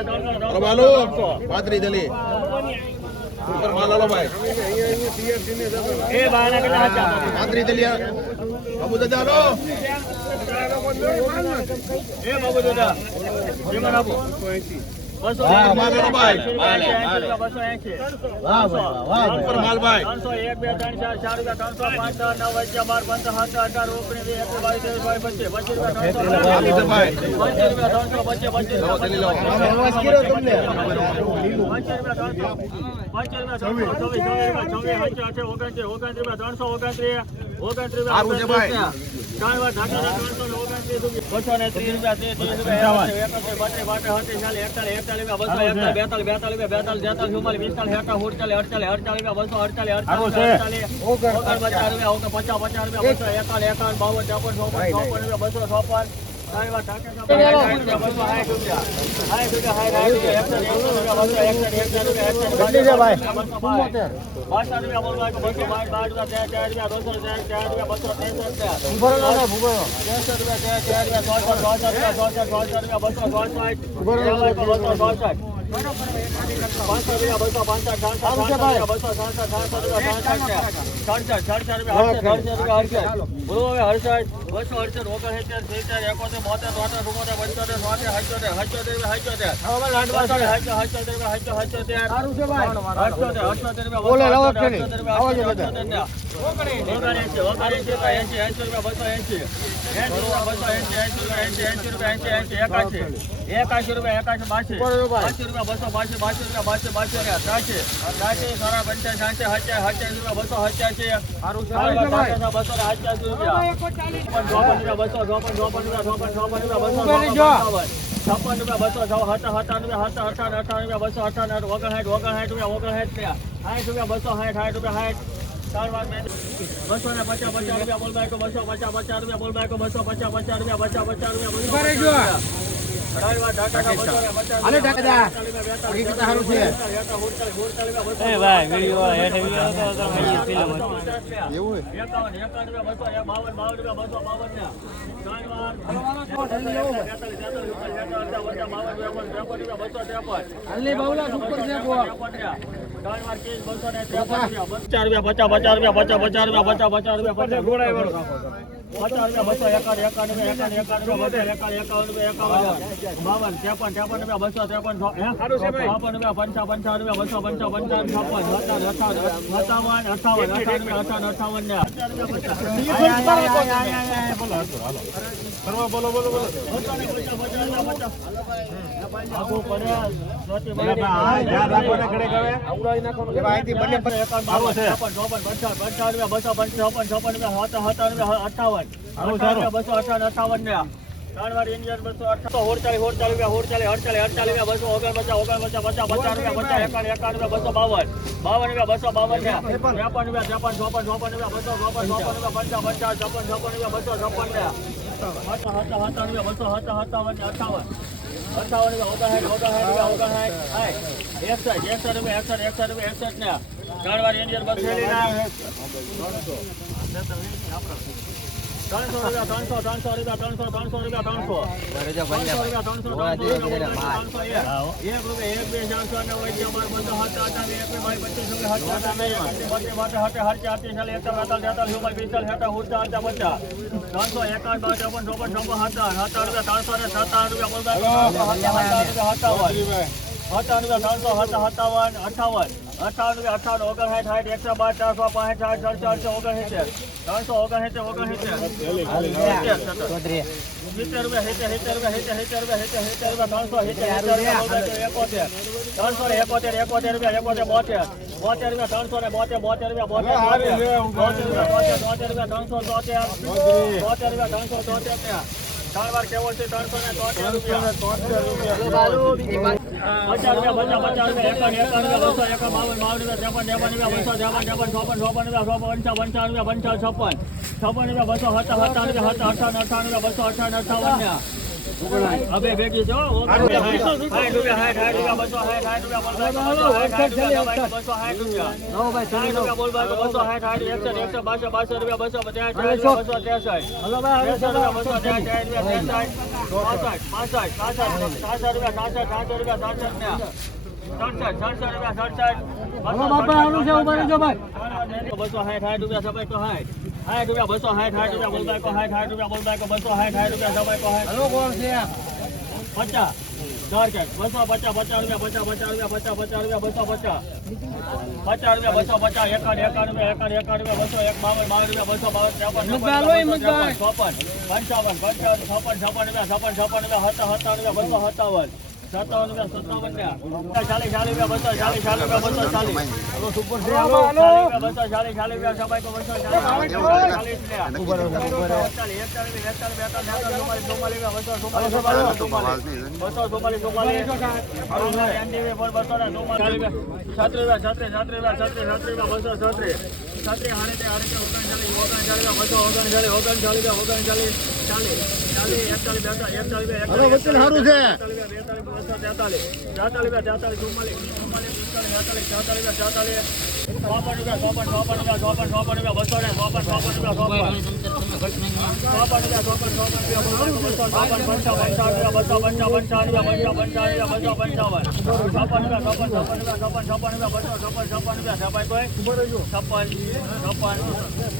હાલો પાતરી દલી ઉપર માલ આલો ભાઈ. એ બાના કેટલા હતા પાતરી દલિયા બાબુ દાદા આલો એ બાબુ દાદા જેમાં આપો બસો હા, માલ હાલો ભાઈ બસો એક બે ત્રણ ચાર ચાર રૂપિયા ત્રણસો પાંચ છ નવ અગિયાર બાર પંદર સત્તર અઢાર ઓગણીસ વીસ એકવીસ બાવીસ ત્રેવીસ ચોવીસ પચીસ પચીસ રૂપિયા ત્રણસો પચીસ રૂપિયા ત્રણસો પચીસ રૂપિયા ત્રણસો પચીસ ત્રણસો ઓગણત્રીસ ઓગણત્રીસ રૂપિયા ઓગણત્રીસ રૂપિયા બસો ને ત્રીસ રૂપિયા પચાસ પચાસ રૂપિયા બસો એકાવન એકાવન બાવન ચોપન ચોપન ચોપન રૂપિયા બસો ચોપન. ચાર વાર ઢાકા બસો સાઠ રૂપિયા સાઠ રૂપિયા રૂપિયા એકતાલીસ એકતાલીસ રૂપિયા એકતાલીસ એકતાલીસ બસો બાસઠ રૂપિયા બોલવા કે બસો બાર બાર રૂપિયા ચાર ચાર રૂપિયા બસો ચાર ચાર રૂપિયા બસો ત્રેસઠ રૂપિયા ત્રેસઠ રૂપિયા ચાર ચાર રૂપિયા ચોસઠ ચોસઠ રૂપિયા ચોસઠ ચોસઠ રૂપિયા બસો ચોસઠ બસો ચોસઠ પાંચસો રૂપિયા બસો પાંસઠ સાતસો રૂપિયા બસો સાતસો સાતસો રૂપિયા સાતસો સડસઠ સડસઠ રૂપિયા હડસઠ હડસઠ રૂપિયા હડસઠ બોલો હવે હડસઠ બસો હડસઠ ઓગણસિત્તેર સિત્તેર એકોતેર બોતેર તોતેર ચુમ્મોતેર પંચોતેર છોતેર હચોતેર હચોતેર રૂપિયા હચોતેર હચોતેર હચોતેર રૂપિયા હચો હચોતેર હચોતેર હચોતેર રૂપિયા બોલે ઓગણએંશી ઓગણએંશી રૂપિયા એંશી એંશી રૂપિયા બસો એંશી એંશી રૂપિયા બસો એંશી એંશી રૂપિયા એંશી એંશી રૂપિયા એંશી એંશી એકાશી એકાશી રૂપિયા એકાશી બાસી બાસી રૂપિયા બસો બાસી બાસી રૂપિયા બાસી બાસી રૂપિયા ત્રાસી ત્રાસી સારા પંચાસી સાંસી હચાસી હચાસી રૂપિયા બસો હચાસી છપ્પન રૂપિયા બસો છ હતા હતા રૂપિયા હતા અઠાવન અઠાવન રૂપિયા બસો અઠાવન ઓગણસાઠ ઓગણસાઠ રૂપિયા ઓગણસાઠ રૂપિયા સાઠ રૂપિયા. બસો સાઠ સાઠ રૂપિયા સાઠ બસો ને પચાસ પચાસ રૂપિયા બોલ બાઈકો બસો પચાસ પચાસ રૂપિયા બોલ બાઈકો બસો પચાસ પચાસ રૂપિયા પચાસ પચાસ રૂપિયા. વાર ઢાકા કરતા સારું છે. એ ભાઈ વીડિયો હેઠે વીડિયો હતો તો મેં ફિલ્મ હતી એવું વાર કેસ બસો ને ત્રેપન રૂપિયા. પચાસ રૂપિયા, પચાસ, પચાસ રૂપિયા, પચાસ, પચાસ રૂપિયા, પચાસ, પચાસ રૂપિયા, પચાસ. પચાસ બસો, એકાવન, એકાવન એકાવન, એકાવન બસો, એકાવન, એકાવન. બાવન, ત્રેપન, ત્રેપન બસો, ત્રેપન, હે? રૂપિયા, પંચા, પંચાવન બસો, પંચાવન, પંચાવન, છપ્પન, સત્તાવન, અઠાવન, અઠાવન, અઠાવન, ને. આગું પડે, ચોથી બાજુ. બાવન, ચોપન, રૂપિયા, બસો બાવન. ત્રેપન રૂપિયા, ત્રેપન, ચોપન, ચોપન રૂપિયા, બસો ચોપન, ચોપન રૂપિયા, પંચાવન, છપ્પન, છપ્પન રૂપિયા, બસો છપ્પન ને. હતા, હતા, હતા રૂપિયા, બસો. ત્રણ વાર ઇન્ડિયન બસ થયેલીના. ત્રણસો રૂપિયા, ત્રણસો, ત્રણસો રૂપિયા, ત્રણસો, ત્રણસો રૂપિયા, ત્રણસો. ત્રણસો રૂપિયા, ત્રણસો, ત્રણસો એક. એક રૂપિયા, એક, ચારસો, બાર, પંદર, વીસ, એકવીસ, બાવીસ, પચીસ, રૂપિયા અઢાર, વીસ, એકત્રીસ, બત્રીસ, બોતેર, સિત્તેર, અઠ્યાસી, અઠ્યાસી, એકતાલીસ, બેતાલીસ, તેતાલીસ, ચુમ્માલીસ, પિસ્તાલીસ, સુડતાલીસ, અડતાલીસ, પચાસ. ત્રણસો એકાવન, બાવન, ત્રેપન, ચોપન, હતા સત્તાવન રૂપિયા, ત્રણસો ને સત્તાવન રૂપિયા, બોલતા, હતા રૂપિયા, સત્તાવન. સત્તાવન રૂપિયા, ત્રણસો, સત્તા, સત્તાવન, અઠાવન. અઠાવન રૂપિયા, અઠાવન, ઓગણસાઠ, સાઠ, એકસો બાર, ચારસો, પાંસઠ, સાઠ, ચારસો, ચારસો, ઓગણસિત્તેર. ત્રણસો, ઓગણસિત્તેર, ઓગણસિત્તેર. સિત્તેર, સત્તર. સિત્તેર રૂપિયા, સિત્તેર, સિત્તેર રૂપિયા, સિત્તેર, સિત્તેર રૂપિયા, સિત્તેર, સિત્તેર રૂપિયા, ત્રણસો, સિત્તેર, સિત્તેર રૂપિયા, બોલતા, એકોતેર. ત્રણસો ને એકોતેર, એકોતેર રૂપિયા, એકોતેર, બોતેર. બોતેર રૂપિયા, ત્રણસો ને બોતેર, બોતેર રૂપિયા, બોતેર, બોતેર. બોતેર રૂપિયા, બોતેર, બોતેર રૂપિયા, ત્રણસો, તોતેર. બોતેર રૂપિયા, ત્રણસો, તોતેર ને. ત્રણ વાર કેવો છે ત્રણસો ને તોતેર રૂપિયા પચાસ રૂપિયા, પચાસ પચાસ રૂપિયા, એકાવન બાવન બાવન ત્રેપન ત્રેપન બસો, ત્રેપન ત્રેપન, ચોપન ચોપન રૂપિયા ચોપન પંચાવન પંચાવન રૂપિયા પંચાવન છપ્પન છપ્પન રૂપિયા, બસો હતા હતા રૂપિયા અઠાવન અઠાવન રૂપિયા બસો, અઠાવન અઠાવન હવે ભેગી રૂપિયા બસો સાઠ સાઠ રૂપિયા બસો સાઠ રૂપિયા સાઠ રૂપિયા બસો સાઠ સાઠ રૂપિયા સડસઠ બસો સાઠ સાઠ રૂપિયા સબાઈ કો બસો સાઠ સાઠ રૂપિયા બોલબાઈ કો સાઠ સાઠ રૂપિયા બોલબાઈ કો બસો સાઠ સાઠ રૂપિયા સબાઈ કો સાઠ પચાસ ચાર કે બસો પચાસ પચાસ રૂપિયા પચાસ પચાસ રૂપિયા પચાસ પચાસ રૂપિયા બસો પચાસ પચાસ રૂપિયા બસો પચાસ એકાદ એકાદ રૂપિયા એકાદ એકાદ રૂપિયા બસો એક બાવન બાવન રૂપિયા બસો બાવન ત્રેપન ચોપન પંચાવન પંચાવન છપ્પન છપ્પન રૂપિયા છપ્પન છપ્પન રૂપિયા સત્તા હતા રૂપિયા બસો સત્તાવન સત્તાવન રૂપિયા સત્તાવન ને ચાલીસ ચાલીસ રૂપિયા બસો ચાલીસ ચાલીસ રૂપિયા બસો ચાલીસ. બસો ચાલીસ ચાલીસ રૂપિયા સબાઈ કો બસો ચાલીસ. ચાલીસ હાડે ઓગણચાલીસ ઓગણચાલીસ ઓગણચાલીસ ઓગણચાલીસ ઓગણચાલીસ એકતાલીસ એકતાલીસ સારું છે છપ્પન રે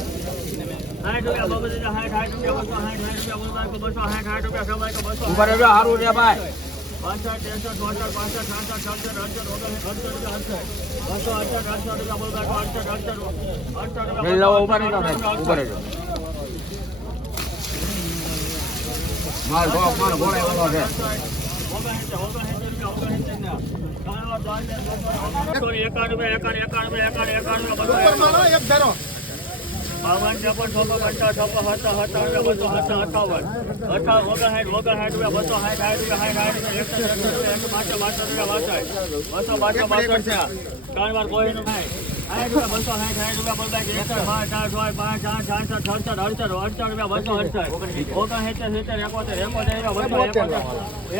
ચોસઠ પાંસઠ સાસઠ સડસઠ અડસઠ ઓગણસઠ અડસઠ અડસઠ. બસો અડસઠ અડસઠ રૂપિયા બાવન ત્રેપન ચોપન પંચાવન હતા હતા સત્તર બસો હતા અઠાવન અઠાવન ઓગણસાઠ ઓગણસાઠ રૂપિયા બસો સાઠ સાઠ રૂપિયા સાઠ સાઠ રૂપિયા એકસો બાસઠ બાસઠ રૂપિયા બાસઠ બસો બાસઠ બાસઠ છે ત્રણ વાર કોઈનું થાય. સાઠ રૂપિયા બસો સાઠ સાઠ રૂપિયા બોલતા એકસઠ બાર ચાર ચોય પાંચ, આઠ છાસઠ સડસઠ અડસઠ અડસઠ રૂપિયા બસો અડસઠ. ઓગણસિત્તેર સિત્તેર એકોતેર એકોતેર રૂપિયા બસો એકોતેર.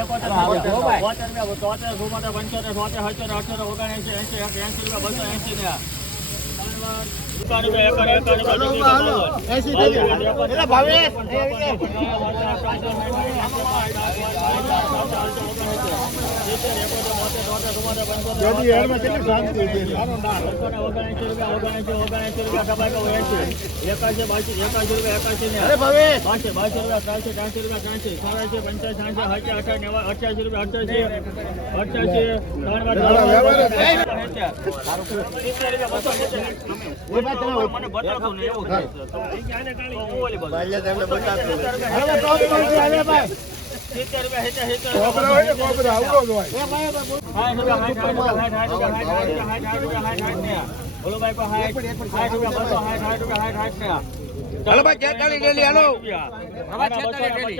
એકોતેર રૂપિયા બોતેર રૂપિયા તોતેર ચુમ્મોતેર પંચોતેર, સોતેર, સત્તર, અઠ્યોતેર ઓગણએંસી એંસી એંસી રૂપિયા બસો એંસી રૂપિયા અઠ્યાસી રૂપિયા અઠ્યાસી અઠ્યાસી રૂપિયા બસો. હવે હવે રૂપિયા રૂપિયા બોલો ભાઈ કો સાઠ સાઠ રૂપિયા બસો સાઠ સાઠ રૂપિયા ડેલી હાલો. રૂપિયા. હવે છેતાલીસ ડેલી.